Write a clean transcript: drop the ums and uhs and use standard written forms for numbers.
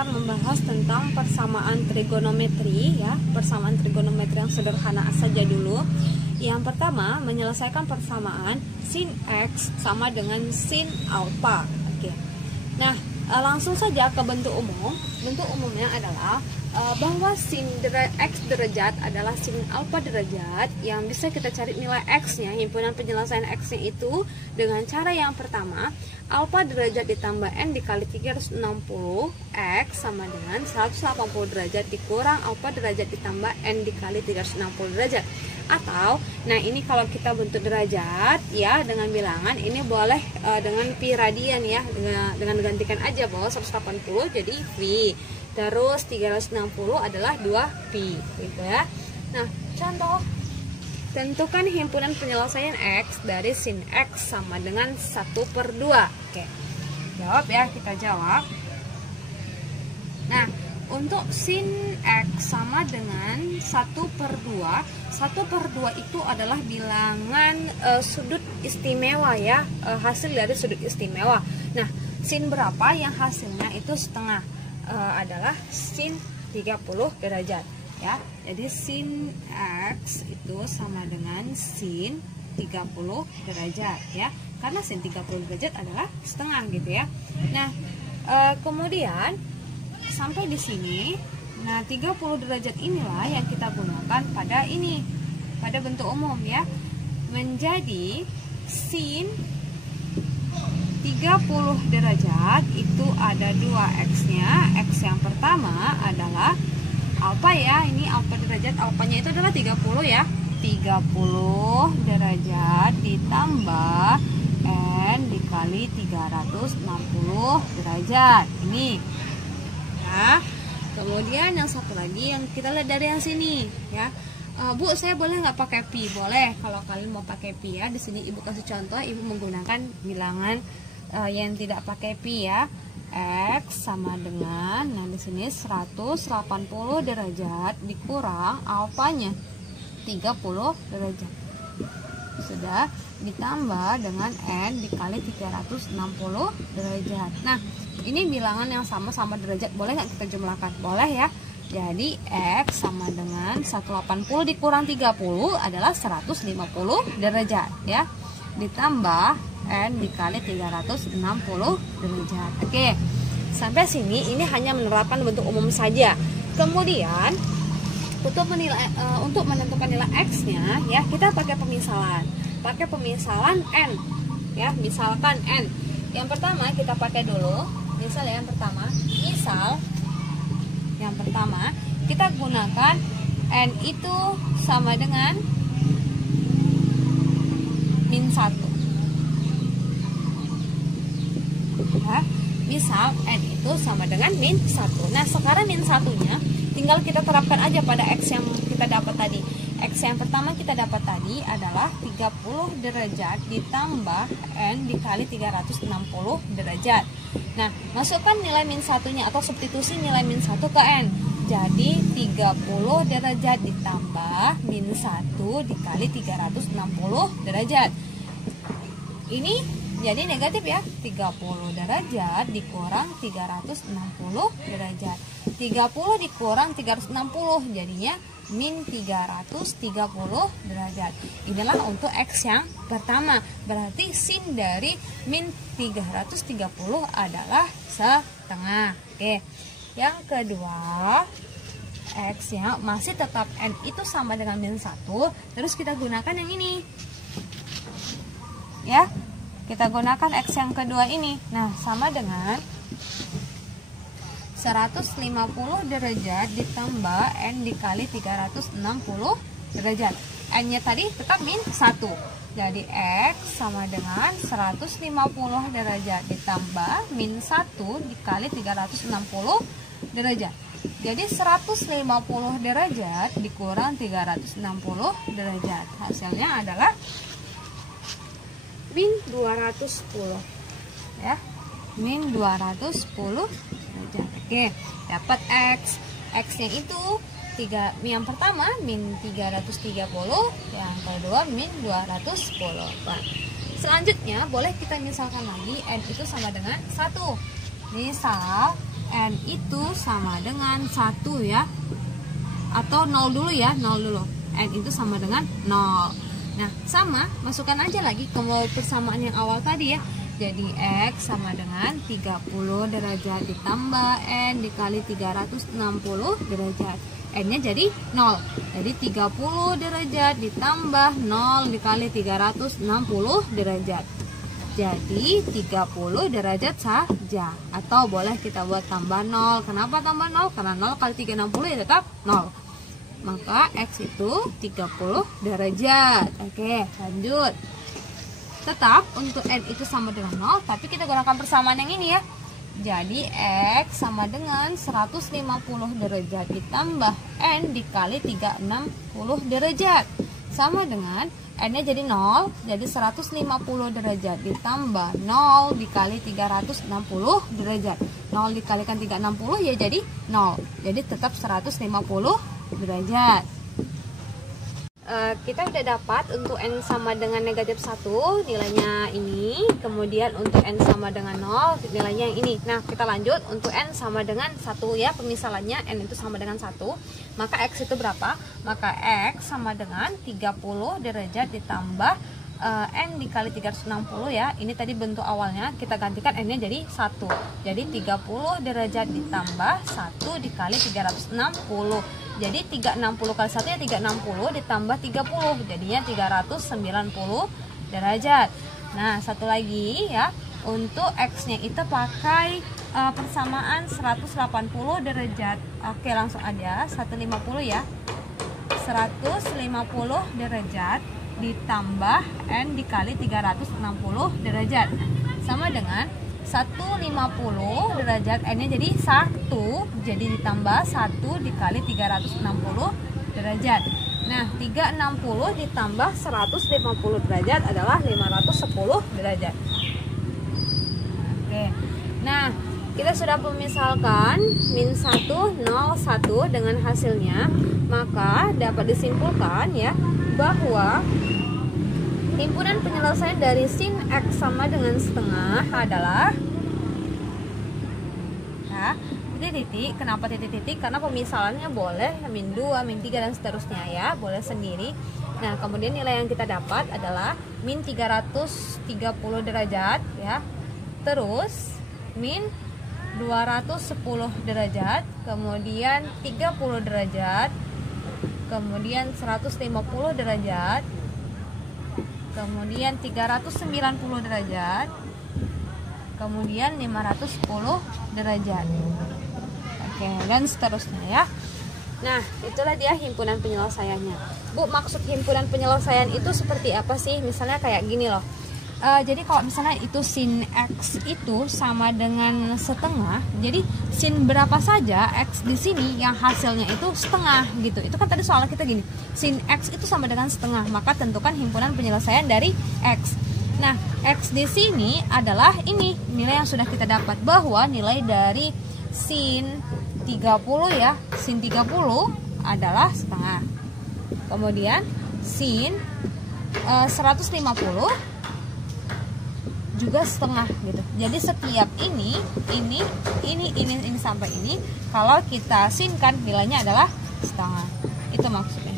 kita membahas tentang persamaan trigonometri ya, persamaan trigonometri yang sederhana saja dulu. Yang pertama, menyelesaikan persamaan sin X sama dengan sin alpha. Oke. Nah, langsung saja ke bentuk umum. Bentuk umumnya adalah bahwa sin X derajat adalah sin alpha derajat, yang bisa kita cari nilai X-nya, himpunan penyelesaian X-nya itu dengan cara yang pertama, alpha derajat ditambah N dikali 360 X sama dengan 180 derajat dikurang alpha derajat ditambah N dikali 360 derajat. Atau, nah ini kalau kita bentuk derajat ya dengan bilangan, ini boleh dengan pi radian ya, dengan gantikan aja bahwa 180 jadi V, terus 360 adalah 2pi gitu ya. Nah, contoh, tentukan himpunan penyelesaian X dari sin X sama dengan 1/2. Oke, jawab ya, kita jawab. Nah, untuk sin X sama dengan 1/2, 1/2 itu adalah bilangan sudut istimewa ya, hasil dari sudut istimewa. Nah, sin berapa yang hasilnya itu setengah, adalah sin 30 derajat ya. Jadi sin X itu sama dengan sin 30 derajat ya, karena sin 30 derajat adalah setengah gitu ya. Nah, kemudian sampai di sini, nah 30 derajat inilah yang kita gunakan pada ini, pada bentuk umum ya, menjadi sin 30 derajat itu ada 2x-nya. X yang pertama adalah alpha ya, ini alpha derajat, alphanya itu adalah 30 ya, 30 derajat ditambah N dikali 360 derajat ini. Nah, kemudian yang satu lagi yang kita lihat dari yang sini ya. Bu, saya boleh nggak pakai pi? Boleh, kalau kalian mau pakai pi ya. Di sini ibu kasih contoh, ibu menggunakan bilangan yang tidak pakai pi ya. X sama dengan, nah di sini 180 derajat dikurang alfanya 30 derajat. Sudah, ditambah dengan N dikali 360 derajat. Nah, ini bilangan yang sama-sama derajat, boleh nggak kita jumlahkan? Boleh ya. Jadi X sama dengan 180 dikurang 30 adalah 150 derajat ya. Ditambah N dikali 360 derajat. Oke, sampai sini ini hanya menerapkan bentuk umum saja. Kemudian untuk menentukan nilai X-nya ya, kita pakai pemisalan. Pakai pemisalan N ya, misalkan N. Yang pertama kita pakai dulu, misal ya, yang pertama kita gunakan N itu sama dengan min 1 ya, misal N itu sama dengan min 1. Nah, sekarang min 1-nya tinggal kita terapkan aja pada X yang kita dapat tadi. X yang pertama kita dapat tadi adalah 30 derajat ditambah N dikali 360 derajat. Nah, masukkan nilai min 1-nya atau substitusi nilai min 1 ke N. Jadi 30 derajat ditambah min 1 dikali 360 derajat. Ini jadi negatif ya, 30 derajat dikurang 360 derajat. 30 dikurang 360 jadinya min 330 derajat. Inilah untuk X yang pertama. Berarti sin dari min 330 adalah setengah. Oke. Yang kedua, X yang masih tetap N itu sama dengan min 1. Terus kita gunakan yang ini ya, kita gunakan X yang kedua ini. Nah, sama dengan 150 derajat ditambah N dikali 360 derajat. N-nya tadi tetap min 1. Jadi X sama dengan 150 derajat ditambah min 1 dikali 360 derajat. Jadi 150 derajat dikurang 360 derajat. Hasilnya adalah min 210 ya, min 210 derajat. Oke, dapat X. X-nya itu yang pertama min 330, yang kedua min 210. Nah, selanjutnya boleh kita misalkan lagi N itu sama dengan 1. Misal N itu sama dengan 1 ya. Atau 0 dulu ya, 0 dulu. N itu sama dengan 0. Nah, sama, masukkan aja lagi ke persamaan yang awal tadi ya. Jadi X sama dengan 30 derajat ditambah N dikali 360 derajat. N-nya jadi 0. Jadi 30 derajat ditambah 0 dikali 360 derajat. Jadi 30 derajat saja. Atau boleh kita buat tambah 0. Kenapa tambah 0? Karena 0 kali 360 ya tetap 0. Maka X itu 30 derajat. Oke, lanjut. Tetap untuk N itu sama dengan 0, tapi kita gunakan persamaan yang ini ya. Jadi X sama dengan 150 derajat ditambah N dikali 360 derajat. Sama dengan N-nya jadi 0, jadi 150 derajat ditambah 0 dikali 360 derajat. 0 dikalikan 360 ya jadi 0. Jadi tetap 150 derajat. Kita udah dapat untuk N sama dengan negatif 1 nilainya ini. Kemudian untuk N sama dengan 0 nilainya yang ini. Nah, kita lanjut untuk N sama dengan 1 ya. Pemisalannya N itu sama dengan 1. Maka X itu berapa? Maka X sama dengan 30 derajat ditambah N dikali 360 ya. Ini tadi bentuk awalnya, kita gantikan N-nya jadi 1. Jadi 30 derajat ditambah 1 dikali 360. Jadi 360 kali 1 ya 360 ditambah 30, jadinya 390 derajat. Nah, satu lagi ya, untuk X-nya itu pakai persamaan 180 derajat. Oke, langsung aja 150 ya. 150 derajat ditambah N dikali 360 derajat. Sama dengan 150 derajat, N-nya jadi 1, jadi ditambah 1 dikali 360 derajat. Nah, 360 ditambah 150 derajat adalah 510 derajat. Oke. Nah, kita sudah memisalkan min 1, 0, 1 dengan hasilnya. Maka dapat disimpulkan ya bahwa himpunan penyelesaian dari sin X sama dengan setengah adalah titik-titik. Kenapa titik-titik? Karena pemisalannya boleh min 2, min 3 dan seterusnya ya, boleh sendiri. Nah, kemudian nilai yang kita dapat adalah min 330 derajat ya. Terus min 210 derajat, kemudian 30 derajat, kemudian 150 derajat, kemudian 390 derajat, kemudian 510 derajat. Oke, dan seterusnya ya. Nah, itulah dia himpunan penyelesaiannya. Bu, maksud himpunan penyelesaian itu seperti apa sih? Misalnya kayak gini loh. Jadi kalau misalnya itu sin X itu sama dengan setengah, jadi sin berapa saja X di sini yang hasilnya itu setengah gitu. Itu kan tadi soalnya kita gini, sin X itu sama dengan setengah, maka tentukan himpunan penyelesaian dari X. Nah, X di sini adalah ini nilai yang sudah kita dapat, bahwa nilai dari sin 30 ya, sin 30 adalah setengah. Kemudian sin 150 juga setengah gitu. Jadi setiap ini sampai ini, kalau kita sinkan nilainya adalah setengah. Itu maksudnya.